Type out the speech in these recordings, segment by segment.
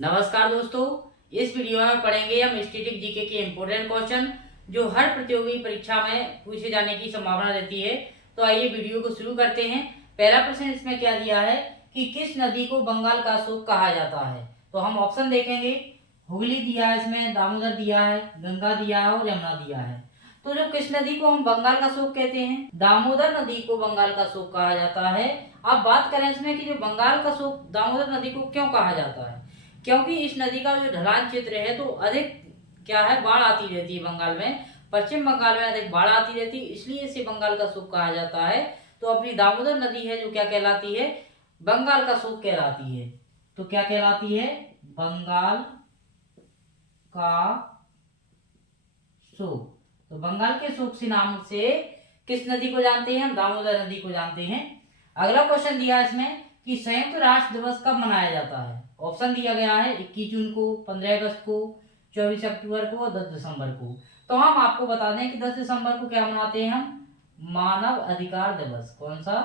नमस्कार दोस्तों, इस वीडियो में पढ़ेंगे हम स्टैटिक जीके के इम्पोर्टेंट क्वेश्चन जो हर प्रतियोगी परीक्षा में पूछे जाने की संभावना रहती है। तो आइए वीडियो को शुरू करते हैं। पहला प्रश्न इसमें क्या दिया है कि किस नदी को बंगाल का अशोक कहा जाता है। तो हम ऑप्शन देखेंगे। हुगली दिया है, इसमें दामोदर दिया है, गंगा दिया है और यमुना दिया है। तो जो किस नदी को हम बंगाल का अशोक कहते हैं, दामोदर नदी को बंगाल का अशोक कहा जाता है। अब बात करें इसमें कि जो बंगाल का अशोक दामोदर नदी को क्यों कहा जाता है, क्योंकि इस नदी का जो ढलान क्षेत्र है तो अधिक क्या है, बाढ़ आती रहती है बंगाल में, पश्चिम बंगाल में अधिक बाढ़ आती रहती है, इसलिए इसे बंगाल का सूख कहा जाता है। तो अपनी दामोदर नदी है जो क्या कहलाती है, बंगाल का सूख कहलाती है। तो क्या कहलाती है, बंगाल का सूख। तो बंगाल के सूख से नाम से किस नदी को जानते हैं, हम दामोदर नदी को जानते हैं। अगला क्वेश्चन दिया है इसमें कि संयुक्त राष्ट्र दिवस कब मनाया जाता है। ऑप्शन दिया गया है 21 जून को, 15 अगस्त को, 24 अक्टूबर को और 10 दिसंबर को। तो हम आपको बता दें कि 10 दिसंबर को क्या मनाते हैं हम, मानव अधिकार दिवस। कौन सा,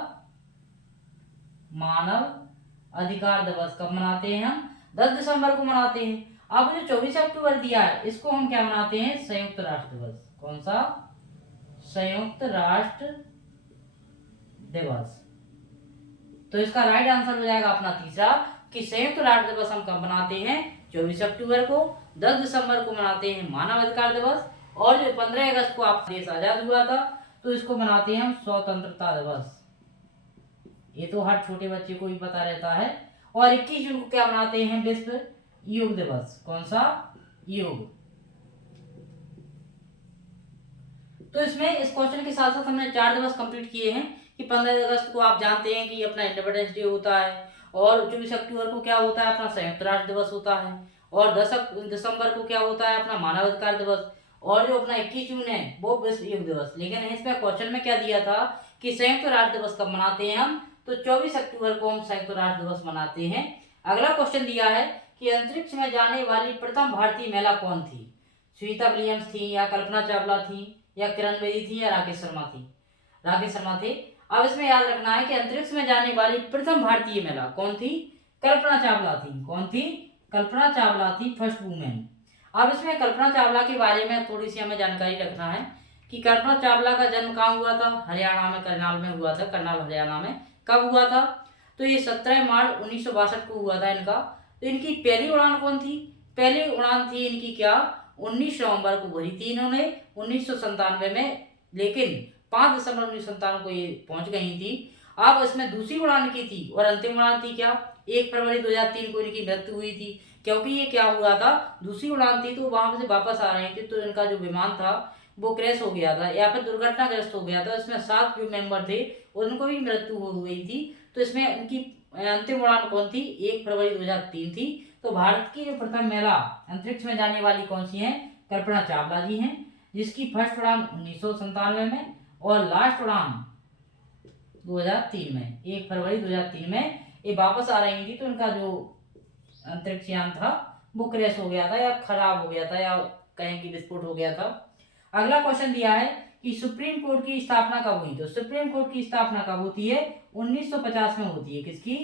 मानव अधिकार दिवस कब मनाते हैं हम, 10 दिसंबर को मनाते हैं। अब जो 24 अक्टूबर दिया है इसको हम क्या मनाते हैं, संयुक्त राष्ट्र दिवस। कौन सा, संयुक्त राष्ट्र दिवस। तो इसका राइट आंसर हो जाएगा अपना तीसरा कि संयुक्त राष्ट्र दिवस हम कब मनाते हैं, 24 अक्टूबर को, 10 दिसंबर को मनाते हैं मानव अधिकार दिवस, और जो 15 अगस्त को आप देश आजाद हुआ था तो इसको मनाते हैं हम स्वतंत्रता दिवस। ये तो हर छोटे बच्चे को भी पता रहता है। और 21 जून को क्या मनाते हैं, विश्व योग दिवस। कौन सा, योग। तो इसमें इस क्वेश्चन के साथ साथ हमने 4 दिवस कंप्लीट किए हैं कि 15 अगस्त को आप जानते हैं कि अपना इंडिपेंडेंस डे होता है, और 24 अक्टूबर को क्या होता है, अपना संयुक्त राष्ट्र दिवस होता है, और 10 दिसंबर को क्या होता है, अपना मानव अधिकार दिवस, और जो अपना 21 जून है वो विश्व योग दिवस। लेकिन इसमें क्वेश्चन में क्या दिया था कि संयुक्त राष्ट्र दिवस कब मनाते हैं हम, तो 24 अक्टूबर को हम संयुक्त राष्ट्र दिवस मनाते हैं। अगला क्वेश्चन दिया है कि अंतरिक्ष में जाने वाली प्रथम भारतीय महिला कौन थी। सुनीता विलियम्स थी, या कल्पना चावला थी, या किरण बेदी थी, या राकेश शर्मा थी। राकेश शर्मा थे। अब इसमें याद रखना है कि अंतरिक्ष में जाने वाली प्रथम भारतीय महिला कौन थी, कल्पना चावला थी। कौन थी, कल्पना चावला थी, फर्स्ट वुमेन। अब इसमें कल्पना चावला के बारे में थोड़ी सी हमें जानकारी रखना है कि कल्पना चावला का जन्म कहाँ हुआ था, हरियाणा में, करनाल में हुआ था, करनाल हरियाणा में। कब हुआ था, तो ये 17 मार्च 1962 को हुआ था इनका। तो इनकी पहली उड़ान कौन थी, पहली उड़ान थी इनकी क्या, 19 नवंबर को भरी थी इन्होंने 1997 में, लेकिन 5 दिसंबर 1997 को ये पहुंच गई थी। अब इसमें दूसरी उड़ान की थी और अंतिम उड़ान थी क्या, 1 फरवरी 2003 को इनकी मृत्यु हुई थी। क्योंकि ये क्या हुआ था, दूसरी उड़ान थी तो वहां से वापस आ रहे थे तो इनका जो विमान था वो क्रैश हो गया था या फिर दुर्घटनाग्रस्त हो गया था। इसमें 7 क्रू मेंबर थे, उनको भी मृत्यु हो गई थी। तो इसमें उनकी अंतिम उड़ान कौन थी, 1 फरवरी 2003 थी। तो भारत की जो प्रथम महिला अंतरिक्ष में जाने वाली कौन सी है, कल्पना चावला जी हैं, जिसकी फर्स्ट उड़ान 1997 में और लास्ट उड़ान 2003 में, 1 फरवरी 2003 में ये वापस आ रही थी। तो इनका जो अंतरिक्ष यान था वो क्रैश हो गया था या खराब हो गया था या कहें कि विस्फोट हो गया था। अगला क्वेश्चन दिया है कि सुप्रीम कोर्ट की स्थापना कब हुई। तो सुप्रीम कोर्ट की स्थापना कब होती है, 1950 में होती है। किसकी,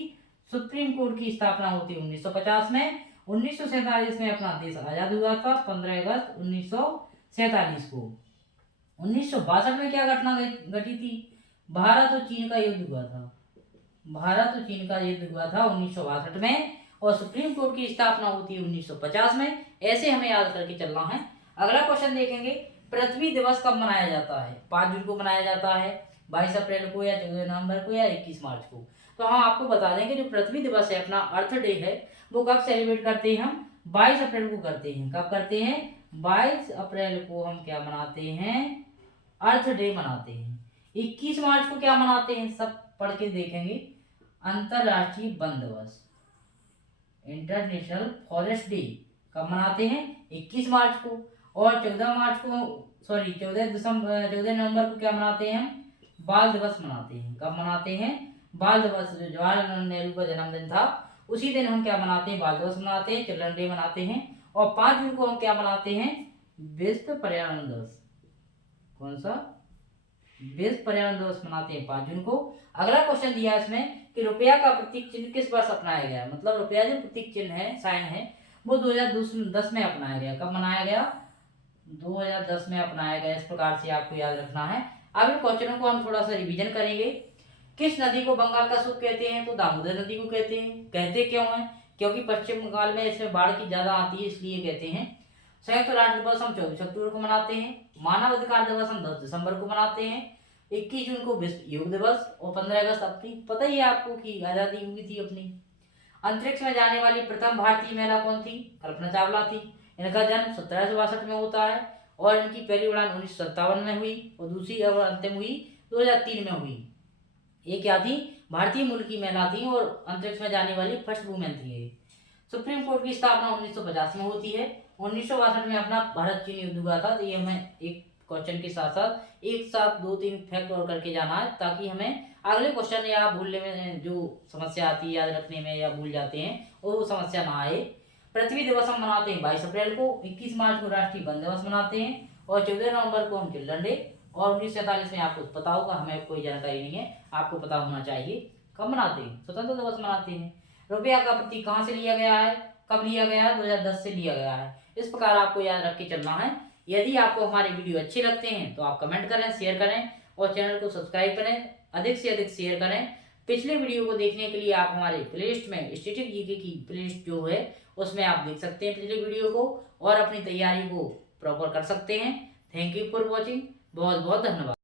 सुप्रीम कोर्ट की स्थापना होती है 1950 में। 1947 में अपना देश आजाद हुआ था 15 अगस्त 1947 को। 1962 में क्या घटना घटी थी, भारत और चीन का युद्ध हुआ था। भारत और चीन का युद्ध हुआ था 1962 में, और सुप्रीम कोर्ट की स्थापना होती है 1950 में। ऐसे हमें याद करके चलना है। अगला क्वेश्चन देखेंगे, पृथ्वी दिवस कब मनाया जाता है। 5 जून को मनाया जाता है, 22 अप्रैल को, या 14 नवंबर को, या 21 मार्च को। तो हम आपको बता देंगे जो पृथ्वी दिवस है अपना अर्थ डे है वो कब सेलिब्रेट करते हैं हम, 22 अप्रैल को करते हैं। कब करते हैं, 22 अप्रैल को हम क्या मनाते हैं, अर्थ डे मनाते हैं। 21 मार्च को क्या मनाते हैं, सब पढ़ के देखेंगे, अंतरराष्ट्रीय वन दिवस, इंटरनेशनल फॉरेस्ट डे कब मनाते हैं, 21 मार्च को। और 14 नवंबर को क्या मनाते हैं हम, बाल दिवस मनाते हैं। कब मनाते हैं, बाल दिवस, जो जवाहरलाल नेहरू का जन्मदिन था उसी दिन हम क्या मनाते हैं, बाल दिवस मनाते हैं, चिल्ड्रन डे मनाते हैं। और 5 जून को हम क्या मनाते हैं, विश्व पर्यावरण दिवस। कौन सा, विश्व पर्यावरण दिवस मनाते हैं 5 जून को। अगला क्वेश्चन दिया है इसमें कि रुपया का प्रतीक चिन्ह किस वर्ष अपनाया गया, मतलब रुपया जो प्रतीक चिन्ह है, साइन है, वो 2010 में अपनाया गया। कब मनाया गया? 2010 में अपनाया गया। इस प्रकार से आपको याद रखना है। अब इन क्वेश्चनों को हम थोड़ा सा रिवीजन करेंगे। किस नदी को बंगाल का सुख कहते हैं? तो दामोदर नदी को कहते हैं। कहते क्यों हैं? क्योंकि पश्चिम बंगाल में इसमें बाढ़ की ज्यादा आती है, इसलिए कहते हैं। संयुक्त राष्ट्र दिवस हम 24 अक्टूबर को मनाते हैं। मानव अधिकार दिवस हम 10 दिसंबर को मनाते हैं। 21 जून को विश्व योग दिवस और 15 अगस्त अपनी पता ही है आपको कि आजादी हुई थी अपनी। अंतरिक्ष में जाने वाली प्रथम भारतीय महिला कौन थी? कल्पना चावला थी। इनका जन्म 1762 में होता है और इनकी पहली उड़ान 1957 में हुई और दूसरी और अंतिम हुई 2003 में हुई। ये क्या थी? भारतीय मूल की महिला थी और अंतरिक्ष में जाने वाली फर्स्ट वुमेन थी ये। सुप्रीम कोर्ट की स्थापना 1950 में होती है। 1962 में अपना भारत चीन युद्ध हुआ था। तो ये हमें एक क्वेश्चन के साथ साथ एक साथ 2-3 फैक्ट और करके जाना है, ताकि हमें अगले क्वेश्चन या भूलने में जो समस्या आती है, याद रखने में या भूल जाते हैं, वो समस्या ना आए। पृथ्वी दिवस हम मनाते हैं 22 अप्रैल को। 21 मार्च को राष्ट्रीय वन दिवस मनाते हैं और 14 नवंबर को हम चिल्ड्रन डे। और 1947 में आपको पता होगा, हमें कोई जानकारी नहीं है, आपको पता होना चाहिए। कब मनाते हैं? स्वतंत्र दिवस मनाते हैं। रुपया का प्रतीक कहाँ से लिया गया है? कब लिया गया है? 2010 से लिया गया है। इस प्रकार आपको याद रख के चलना है। यदि आपको हमारे वीडियो अच्छे लगते हैं तो आप कमेंट करें, शेयर करें और चैनल को सब्सक्राइब करें, अधिक से अधिक शेयर करें। पिछले वीडियो को देखने के लिए आप हमारे प्लेलिस्ट में स्टैटिक जीके की प्लेलिस्ट जो है उसमें आप देख सकते हैं पिछले वीडियो को और अपनी तैयारी को प्रॉपर कर सकते हैं। Thank you for watching. बहुत बहुत धन्यवाद।